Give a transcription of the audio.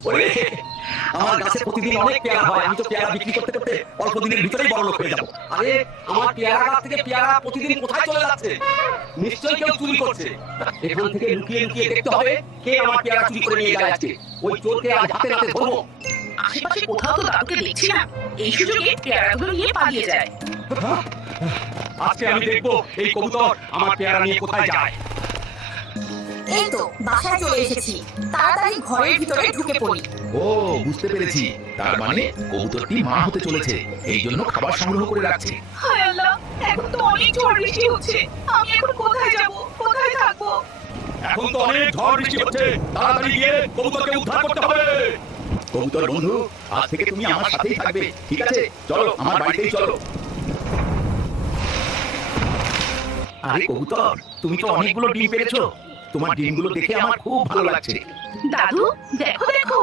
ওরে, আমার গাছে প্রতিদিন অনেক পেয়ারা হয়, আমি তো পেয়ারা বিক্রি করতে করতে অল্প দিনের ভিতরেই বড় লোক হয়ে যাবো। আরে, আমার পেয়ারা গাছ থেকে পেয়ারা প্রতিদিন কোথায় চলে যাচ্ছে? নিশ্চয়ই কেউ চুরি করছে। এখান থেকে লুকিয়ে লুকিয়ে দেখতে হবে কে আমার পেয়ারা চুরি করে নিয়ে যায় আজকে। ওই চোরকে আজ হাতে নাতে ধরবো। আশেপাশে কোথাও তো দাদুকে দেখছি না। এই সুযোগে পেয়ারাগুলো নিয়ে পালিয়ে যায়। আজকে আমি দেখবো এই কবুতর আমার পেয়ারা নিয়ে কোথায় যায়। এই তো বাসায় চলে এসেছি, তাড়াতাড়ি ঘরের ভিতরে ঢুকে পড়ি। ও, বুঝতে পেরেছি। তার মানে কবুতরটি মা হতে চলেছে, এই জন্য খাবার সংগ্রহ করে রাখছে। হায় আল্লাহ, এখন তো অনেক ঝড় বৃষ্টি হচ্ছে। আমি এখন কোথায় যাব, কোথায় থাকবো? এখন তো অনেক ঝড় বৃষ্টি হচ্ছে, তাড়াতাড়ি গিয়ে কবুতরকে উদ্ধার করতে হবে। কবুতর বন্ধু, আজ থেকে তুমি আমার সাথেই থাকবে, ঠিক আছে? চলো, আমার বাড়িতেই চলো। আরে কবুতর, তুমি তো অনেকগুলো ডিম পেরেছো। তোমার ডিমগুলো দেখে আমার খুব ভালো লাগছে। দাদু, দেখো দেখো,